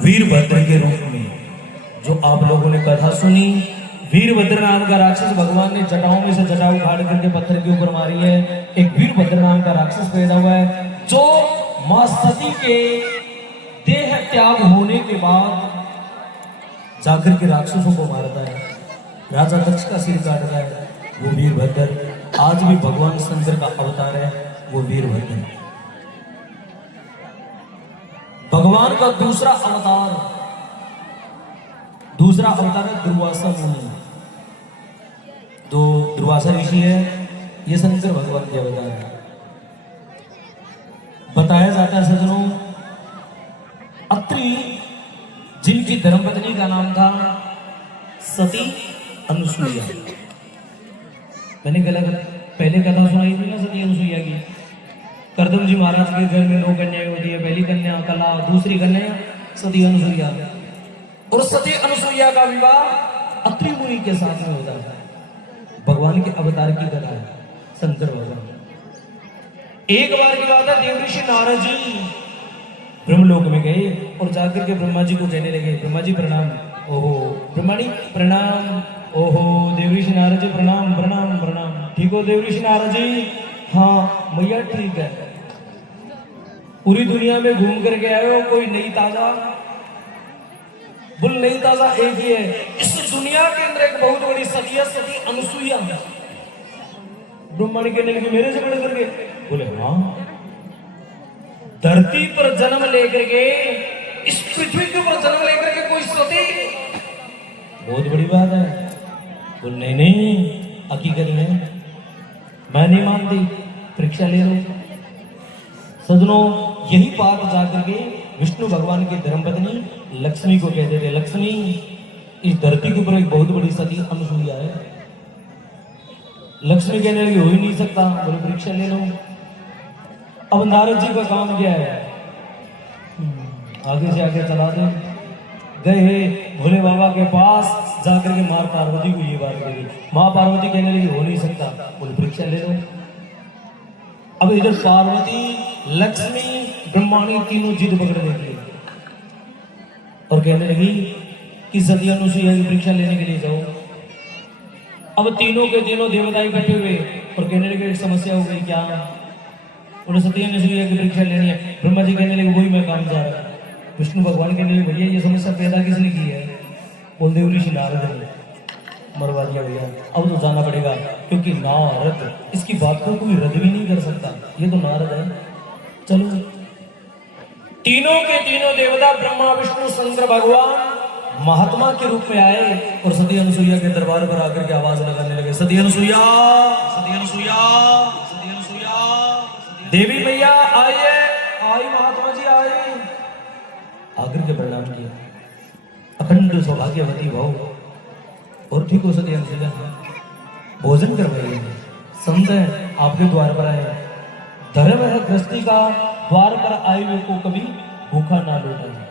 वीरभद्र के रूप में जो आप लोगों ने कथा सुनी, वीरभद्र नाम का राक्षस भगवान ने जटाओं में से जटा उखाड़ करके पत्थर के ऊपर मारी है। एक वीरभद्र नाम का राक्षस पैदा हुआ है जो मां सती के देह त्याग होने के बाद जाकर के राक्षसों को मारता है, राजा दक्ष का सिर काटता है। वो वीरभद्र आज भी भगवान शंकर का अवतार है। वो वीरभद्र भगवान का दूसरा अवतार है दुर्वासा मुनि। जो दुर्वासा ऋषि है ये शंकर भगवान के अवतार है। बताया जाता है सज्जनों, अत्रि जिनकी धर्मपत्नी का नाम था सती अनुसुईया। मैंने पहले कथा सुनाई थी ना सती अनुसुईया की। करदम जी महाराज के घर में 9 कन्याएं होती है। पहली कन्या कला, दूसरी कन्या सती अनुसुईया। और सती अनुसुईया का विवाह अत्रि मुनि के साथ में होता है। भगवान के अवतार की कथा है, शंकर भगवान। एक बार की बात है, देवऋषि नारद जी ब्रह्मलोक में गए और जाकर के ब्रह्मा जी को कहने लगे, ब्रह्मा जी प्रणाम। ओहो ब्रह्माणी प्रणाम। ओहो देवऋषि नारद जी प्रणाम प्रणाम प्रणाम। ठीक हो देवऋषि नारद जी? हाँ मैया ठीक है। पूरी दुनिया में घूम करके आए हो, कोई नई ताजा? बोल नई ताजा एक ही है। इस दुनिया के अंदर एक बहुत बड़ी सती है, सती अनुसुईया। ब्रह्माणी कहने लगे मेरे से बड़े करके? बोले हाँ। धरती पर जन्म लेकर के, इस पृथ्वी के ऊपर जन्म लेकर के कोई सती, बहुत बड़ी बात है। बोल नहीं नहीं हकीकत में मैं नहीं मानती, परीक्षा ले लो। सज्जनों यही बात जाकर के विष्णु भगवान की धर्मपत्नी लक्ष्मी को कहते थे, लक्ष्मी इस धरती के ऊपर एक बहुत बड़ी सती अनुसुईया है। लक्ष्मी कहने लगी हो ही नहीं सकता। बोले परीक्षा ले लो। अब नारद जी का काम क्या है, आगे से आगे चला दे। गए भोले बाबा के पास जाकर के मां पार्वती को ये बात कही। मां पार्वती कहने लगी हो नहीं सकता। बोले परीक्षा ले लो। अब इधर पार्वती, लक्ष्मी, ब्रह्माणी तीनों जिद पकड़ लेती और कहने लगी कि सती अनुसुईया की परीक्षा लेने के लिए जाओ। अब तीनों के तीनों देवता इकट्ठे हुए और कहने लगे एक समस्या हो गई। क्या? बोले सती अनुसुईया की परीक्षा लेनी है। ब्रह्मा जी कहने लगे वही मैं काम जा रहा। विष्णु भगवान के लिए भैया ये समस्या पैदा किसने की है? बोल देव ऋषि नारद ने। मरवा दिया भैया, अब तो जाना पड़ेगा क्योंकि नारद, इसकी बात को कोई रद्द भी नहीं कर सकता। ये तो नारद है। चलो तीनों के तीनों देवता ब्रह्मा विष्णु शंकर भगवान महात्मा के रूप में आए और सती अनुसुईया के दरबार पर आकर के आवाज लगाने लगे, सती अनुसुईया, सती अनुसुईया, सती अनुसुईया, देवी मैया आइए। आई महात्मा जी आई। आकर के प्रणाम किया। अखंड सौभाग्यवती भाव और ठीक हो सती अनुसुईया, भोजन करवाइए। संत है आपके द्वार पर आए। धर्म है गृहस्थी का, द्वार पर आए हुए को कभी भूखा ना लौटाए।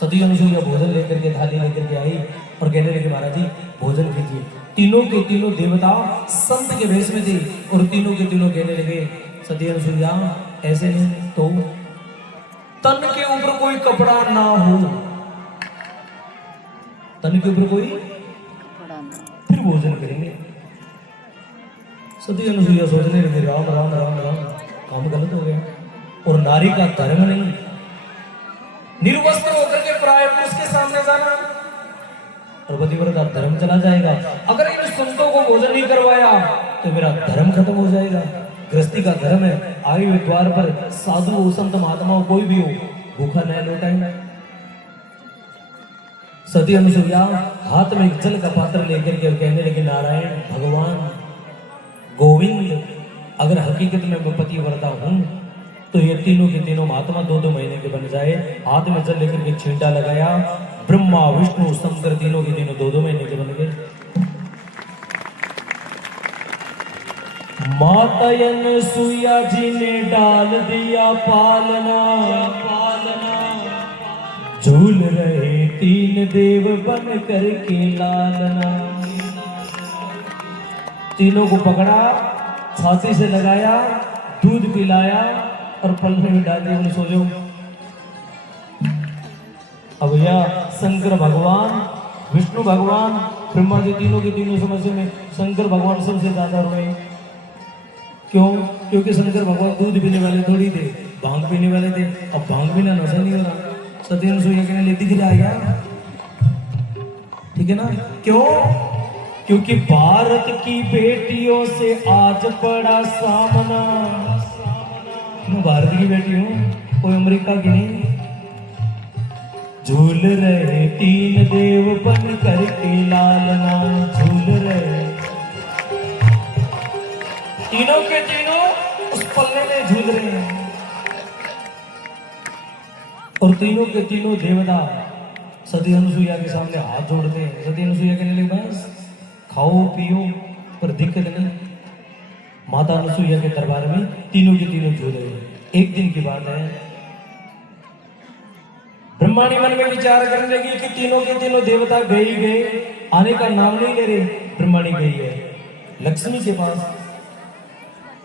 सती अनुसुईया भोजन लेकर के, थाली लेकर के आई और कहने लगे महाराज जी भोजन कीजिए। तीनों के तीनों देवता संत के भेष में थे और तीनों के तीनों कहने लगे सती अनुसुईया ऐसे नहीं तो तन के ऊपर कोई कपड़ा ना हो, तन के ऊपर कोई फिर भोजन करेंगे। सती अनुसुईया सोचने लगे राम राम राम राम, काम गलत हो गया। और नारी का धर्म नहीं निर्वस्त्र होकर के पराये पुरुष के सामने जाना, और पतिव्रता धर्म चला जाएगा। अगर इन संतों को भोजन नहीं करवाया तो मेरा धर्म खत्म हो जाएगा। गृहस्थी का धर्म है, आए हुए द्वार पर साधु हो, संत महात्मा कोई भी हो, भूखा न लौटाए। सती अनुसुईया हाथ में जल का पात्र लेकर के कहने लगे नारायण भगवान गोविंद, अगर हकीकत में मैं पतिव्रता हूं तो ये तीनों के तीनों महात्मा 2-2 महीने के बन जाए। हाथ में जल लेकर के छींटा लगाया। ब्रह्मा विष्णु शंकर तीनों के तीनों 2-2 महीने के बन गए। माता अनुसुईया जी ने डाल दिया पालना, झूल रहे 3 देव बन करके लालना। तीनों को पकड़ा, छाती से लगाया, दूध पिलाया और पलने में डाल दिया। सो जाओ। गया। शंकर भगवान, विष्णु भगवान, ब्रह्मा जी तीनों की तीनों समस्या में शंकर भगवान सबसे ज्यादा रोए। क्यों? क्योंकि शंकर भगवान दूध पीने वाले थोड़ी थे, भांग पीने वाले थे। अब भांग पीना नशा नहीं हो रहा, सती अनुसुईया के लिए दिख रहा है, ठीक है ना? क्यों? क्योंकि भारत की बेटियों से आज पड़ा सामना। मैं भारत की बेटी हूं, कोई अमेरिका की नहीं। झूल रहे तीन देव बन करके लालना, झूल रहे तीनों के तीनों उस पल्ले में झूल रहे हैं। और तीनों के तीनों देवता सती अनुसुईया के सामने हाथ जोड़ते हैं। सती अनुसुईया कहने लगी बस खाओ पियो पर दिक्कत नहीं। माता अनुसुईया के दरबार में तीनों के तीनों झूल रहे। एक दिन की बात है, ब्रह्माणी मन में विचार करने लगी कि तीनों के तीनों देवता गए ही गए, आने का नाम नहीं ले रहे। ब्रह्माणी गई है लक्ष्मी के पास,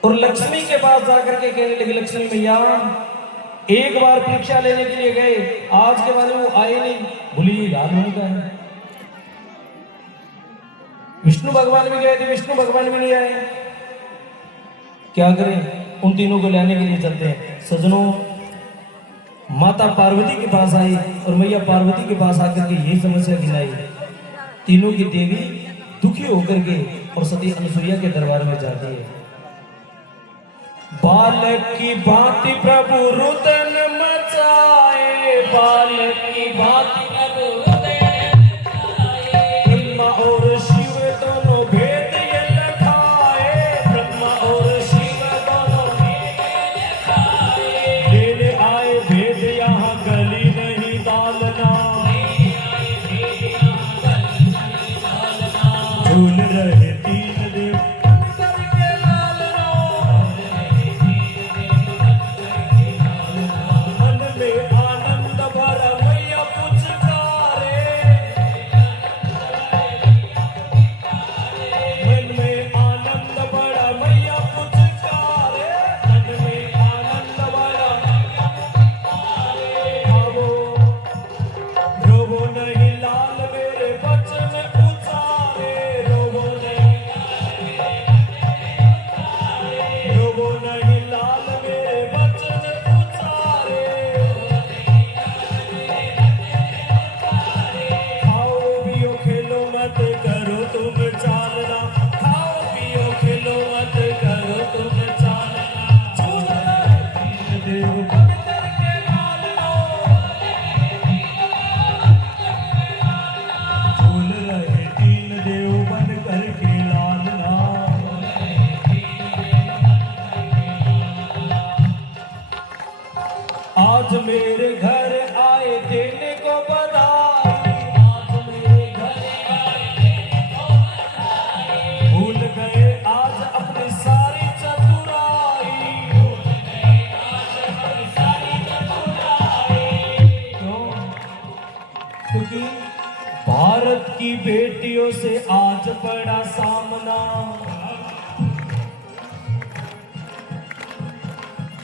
और लक्ष्मी के पास जाकर के कहने लगी लक्ष्मी मैया एक बार परीक्षा लेने के लिए गए, आज के बाद वो आए नहीं, भूली रात होने का है। विष्णु भगवान भी गए थे, विष्णु भगवान भी नहीं आए। क्या करें? उन तीनों को लेने के लिए चलते हैं। सजनों, माता पार्वती के पास आई और मैया पार्वती के पास आकर के यही समस्या गिनाई। तीनों की देवी दुखी होकर के और सती अनुसुईया के दरबार में जाती है। बालक की भांति प्रभु रुदन मचाए, बालक की भांति प्रभु रुदन मचाए। ब्रह्मा और शिव दोनों भेद ये लखाए, ब्रह्मा और शिव दोनों भेद ये लखाए। लेने आए भेद यहाँ गली नहीं डालना, झूल रहे तीन देव आज मेरे घर आए देने को बधाई, आज मेरे घर आए देने को बधाई। भूल गए आज अपनी सारी चतुराई, भूल गए आज अपनी सारी चतुराई। क्यों? क्योंकि भारत की बेटियों से आज बड़ा सामना।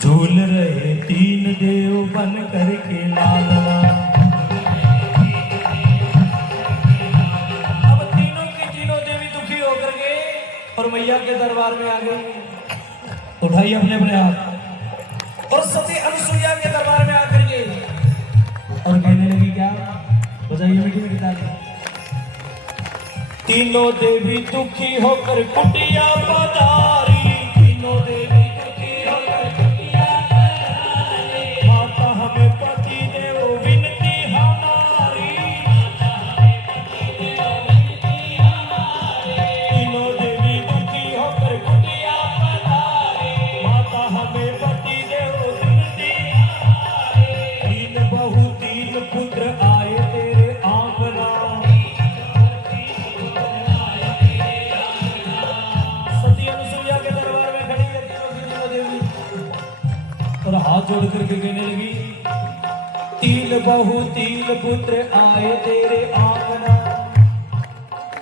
झूल रहे तीन देव बन करके लालना। अब तीनों की तीनों देवी दुखी होकर के और मैया के दरबार में आ गई। उठाइए अपने अपने हाथ और सती अनुसुईया के दरबार में आकर के और कहने लगी क्या? बजाइए मीठी मीठी ताली। तीनों देवी दुखी होकर कुटिया पधारी, तीनों देवी हाथ जोड़ करके कहने लगी तीन बहु तीन पुत्र आए तेरे आंगना।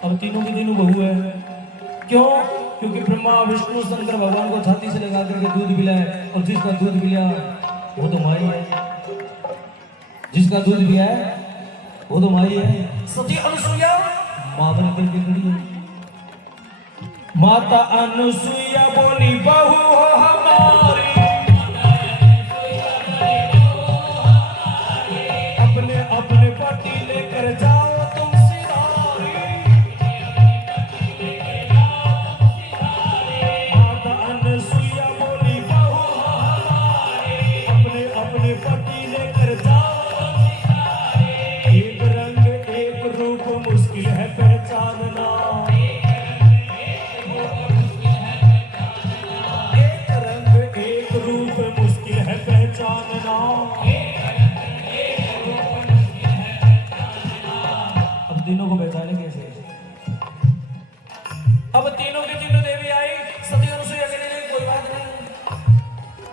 अब तीनों की तीनों बहू है। क्यों? क्योंकि ब्रह्मा विष्णु शंकर भगवान को छाती से लगा करके दूध पिलाए और जिसका दूध पिया वो तो माई है, जिसका दूध पिया है वो तो माई है सती अनुसुईया मां बन करके खड़ी है। माता अनुसुईया बोली बहू हो हमारी, अपने अपने पति लेकर जाओ तुम सिधारी। माता अनुसुईया बोली बहू हो हमारी, अपने अपने पति लेकर जाओ तुम सिधारी। एक रंग एक रूप मुश्किल है पहचानना, एक रंग एक रूप मुश्किल है पहचानना। अब तीनों को पहचाने कैसे? अब तीनों की तीनों देवी आई, सती अनुसुईया कहने लगी कोई बात नहीं,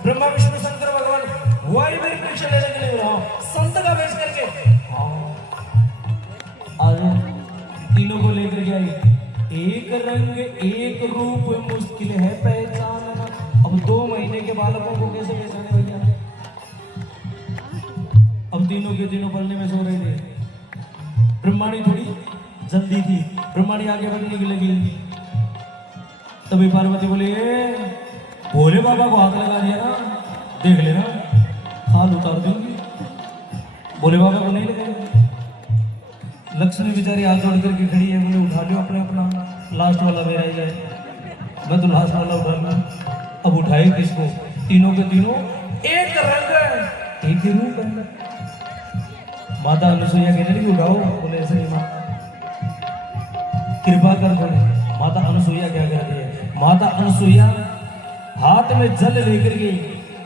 ब्रह्मा विष्णु शंकर भगवान वही मेरी परीक्षा लेने के लिए रहा संत का वेश करके। आज तीनों को लेकर के आई। एक रंग एक रूप मुश्किल है पहचानना। अब 2 महीने के बालकों को कैसे पहचाने भैया? अब तीनों के तीनों पलने में सो रहे थे। ब्रह्माणी थोड़ी जल्दी थी, ब्रह्माणी आगे बढ़ने की लगी। तभी पार्वती बोली भोले बाबा को हाथ लगा दिया ना, देख लेना हाथ उतार दूंगी। भोले बाबा को नहीं लगेगा। लक्ष्मी बेचारी हाथ जोड़ करके खड़ी है, बोले उठा लो अपने अपना, लास्ट वाला मेरा ही है, मैं तो लास्ट वाला उठा लूं। अब उठाए किसको? तीनों के तीनों एक रंग एक ही रूप है। माता अनुसुईया कहने लगी उठाओ, बोले ऐसे नहीं मां, कृपा कर थोड़ी। माता अनुसुईया क्या करती है? माता अनुसुईया हाथ में जल लेकर गई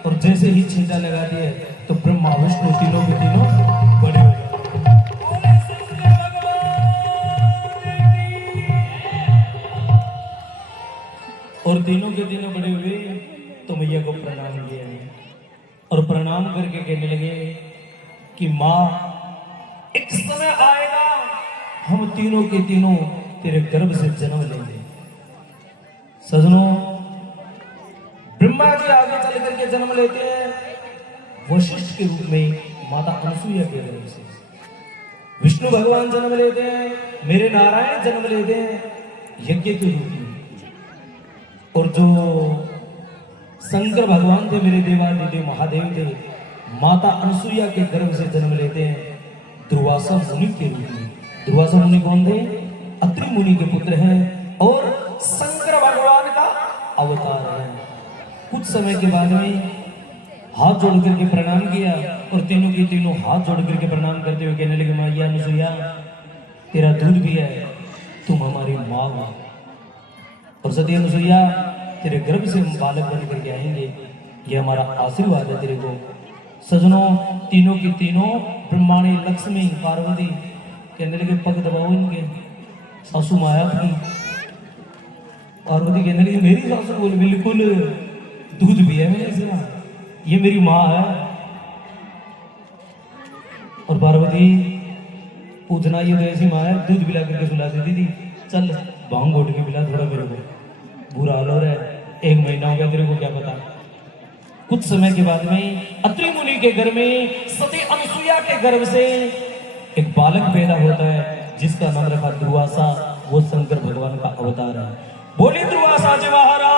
और जैसे ही छींटा लगा दिए तो ब्रह्मा विष्णु तीनों के तीनों बड़े हो गए। और तीनों के तीनों बड़े हुए तो मैया को प्रणाम किया और प्रणाम करके कहने लगे कि माँ एक समय आएगा हम तीनों के तीनों तेरे गर्भ से जन्म लेंगे। सजनों, ब्रह्मा जी आगे चल करके जन्म लेते हैं वशिष्ठ के रूप में माता अनुसुईया के गर्भ से। विष्णु भगवान जन्म लेते हैं, मेरे नारायण जन्म लेते हैं यज्ञ के रूप में। और जो शंकर भगवान थे मेरे देवादिदेव महादेव थे, माता अनुसुईया के गर्भ से जन्म लेते हैं दुर्वासा मुनि के रूप में। दुर्वासा मुनि कौन थे? अत्रि मुनि के पुत्र हैं और शंकर भगवान का अवतार है। कुछ समय के बाद में हाथ जोड़ करके प्रणाम किया और तीनों के तीनों हाथ जोड़ करके प्रणाम करते हुए कहने लगे मैया अनुसुईया तेरा दूध भी है, तुम हमारी माँ हो। और सती अनुसुईया तेरे गर्भ से हम बालक बन करके आएंगे, ये हमारा आशीर्वाद है तेरे को। सजनों, तीनों की तीनों ब्रह्माणी लक्ष्मी पार्वती कहने लगे पग दबाओ इनके। सासू माया थी, पार्वती कहने लगी मेरी सासू बोल बिल्कुल दूध भी है मेरे से, ये मेरी माँ है। और पार्वती पूछना ये तो ऐसी माँ है दूध पिला करके सुला देती थी, चल भांग घोट के पिला थोड़ा, मेरे को बुरा हाल हो रहा है, 1 महीना हो गया तेरे को क्या पता। कुछ समय के बाद में अत्रि मुनि के घर में सती अनुसुईया के गर्भ से एक बालक पैदा होता है जिसका नाम रखा दुर्वासा, वो शंकर भगवान का अवतार है। बोली दुर्वासा जी महाराज।